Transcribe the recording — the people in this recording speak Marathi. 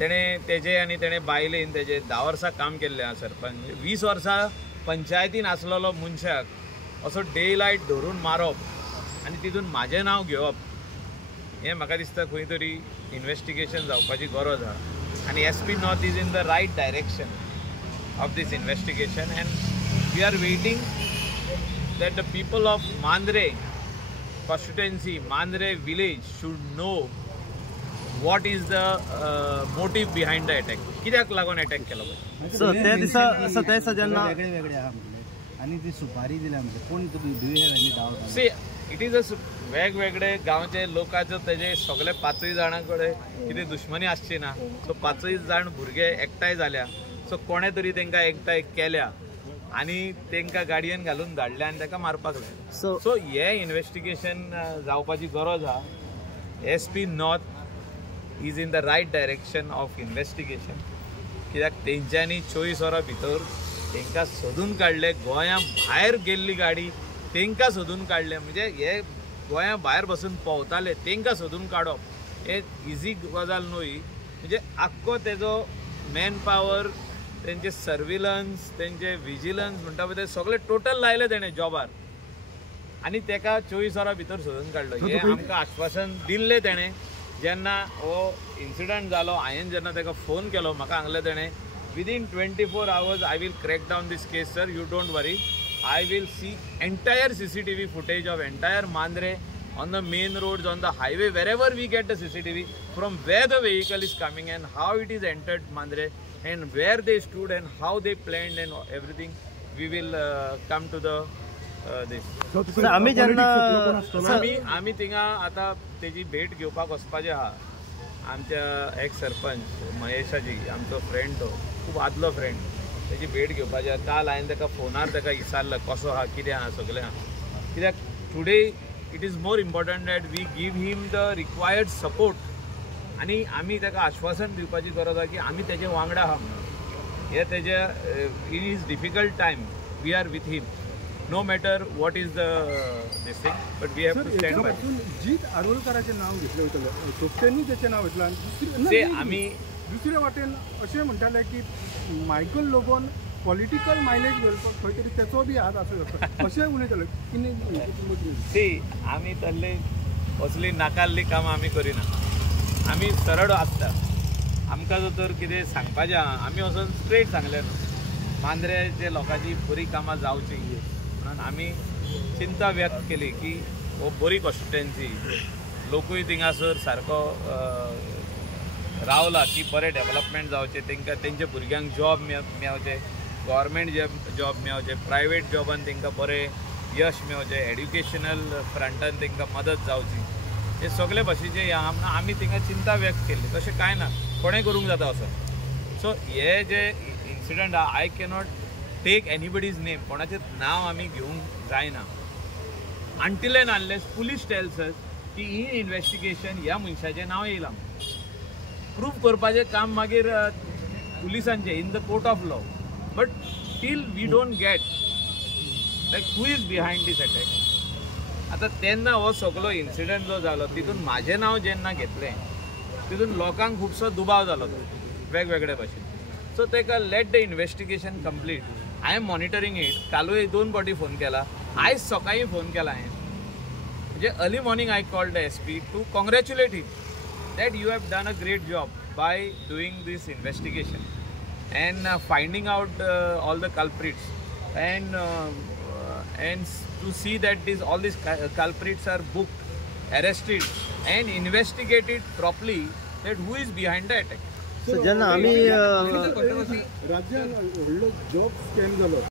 तेजे आनी तेणे बायलेन तेजे 10 वर्सां काम केल्लें आहा सरपंच. 20 वर्सां पंचायतीन आसलेलो मनशाक असो डे लायट धरून मारप आनी तितून म्हाजें नांव घेवप हें म्हाका दिसता खंय तरी इन्वेस्टिगेशन जावपाची गरज आहा. आनी SP north is in the right direction of this investigation and we are waiting that the people of Mandre constituency, Mandre village should know what is the motive behind the attack. कित्याक लागून अटॅक केलो सो ते दिसा जेन्ना वेगळे वेगळे आहा म्हटले आनी ती सुपारी दिल्या म्हणजे कोण दुयेर आनी doubt see it is a वेगवेगळे गांवचे लोकांचो तेजे सगळे 5 जाणां कडेन कितें दुश्मनी आसची ना. सो 5 जाण भुरगे एकठांय जाल्या. सो कोणे तरी तांकां एकठांय केल्या आनी तांकां गाडयेन घालून धाडल्या आनी ताका मारपाक लायले. सो हे इन्वेस्टिगेशन जावपाची गरज आहा. SP north is in the right direction of investigation. कित्याक तेंच्यांनी 24 वरां भितर तांकां सोदून काडले. गोंया भायर गेल्ली गाडी तांकां सोदून काडले. म्हणजे हे गोंया भायर बसून पोवताले तांकां सोदून काडप हे इजी गजाल न्हय. म्हणजे आख्खो तेजो मॅन पावर तेंचे सर्विलन्स तेंचे विजिलन्स म्हणटा पळय ते सगळे टोटल लायले तेणें जॉबार आनी तेका 24 वरां भितर सोदून काडलो. हें आमकां आश्वासन दिल्लें तेणें जेन्ना हो इन्सिडंट जालो. हांवें जेन्ना ताका फोन केलो म्हाका सांगलें तेणें within 24 hours I will crack down this case sir. You don't worry. I will see entire CCTV footage of entire Mandre on the main roads, on the highway, wherever we get the CCTV, from where the vehicle is coming and how it is entered Mandre and where they stood and how they planned and everything. We will come to the this. आमी थिंगा आता तेजी भेट घेवपाक वचपाचें आहा. आमच्या एक्स सरपंच महेशाजी आमचो फ्रेंड तो खूब आदलो फ्रेंड तेजी भेट घेवपाची आहा. काल हांवें ताका फोनार ताका विचारलं कसो आहा कितें आहा सगळें आहा. कित्याक today it is more important that we give him the required support आनी आमी ताका आश्वासन दिवपाची गरज आहा की आमी तेजे वांगडा आहा म्हणून. हे तेजे in is difficult time we are with him no matter what is the this thing but we have to stand by. जीत आडवळकराचें नांव घेतलें वयतलें सोपटेंनी तेचें नांव घेतलां. ते आमी दुसरे वाटेन अशें म्हणटाले की मायकल लोबोन पॉलिटिकल मायलेज घेवपाक खंय तरी तेचो बी हात आसा अशें उलयताले. सी आमी तल्ले असली नाकाल्ली कामां आमी करिना. आमी सरळ आसता. आमकां जर तर कितें सांगपाचें आहा आमी वचून स्ट्रेट सांगलें न्हू. मांद्रेचे लोकांची बरी कामां जावची म्हणून आमी चिंता व्यक्त केली की हो बरी कॉन्स्टिट्युएन्सी लोकूय थिंगासर सारको रावला की बरें डेव्हलपमेंट जावचें तांकां तेंच्या भुरग्यांक जॉब मेळचे गव्हर्मेंट जॉब मेळचे प्रायवेट जॉबान तांकां बरें यश मेळचें एड्युकेशनल फ्रंटान तांकां मदत जावची. हे सगळे भाशेचे आमी थिंगा चिंता व्यक्त केली. तशें कांय ना कोणें करूंक जाता असो. सो हे जे इन्सिडंट आहा I cannot take anybody's name. कोणाचें नांव आमी घेवंक जायना until and unless police tells us की ही इन्वेस्टिगेशन ह्या मनशाचें नांव येयलां. प्रूफ करपाचें काम मागीर पुलिसांचें in the court of law. But till we don't get like who is behind this attack. आतां तेन्ना हो सगळो इन्सिडंट जो जालो तितून म्हाजें नांव जेन्ना घेतलें तितून लोकांक खुबसो दुबाव जालो वेगवेगळे भाशेन. सो ताका let the investigation complete. I am monitoring it. कालूय 2 फावटी फोन केला. आयज सकाळीं फोन केला हांवें. म्हणजे early morning I called the SP to congratulate him that you have done a great job by doing this investigation and finding out all the culprits and to see that all these culprits are booked, arrested and investigated properly that who is behind the attack. So jenna ami राज्यान व्हडलो जॉब स्कॅम जालो.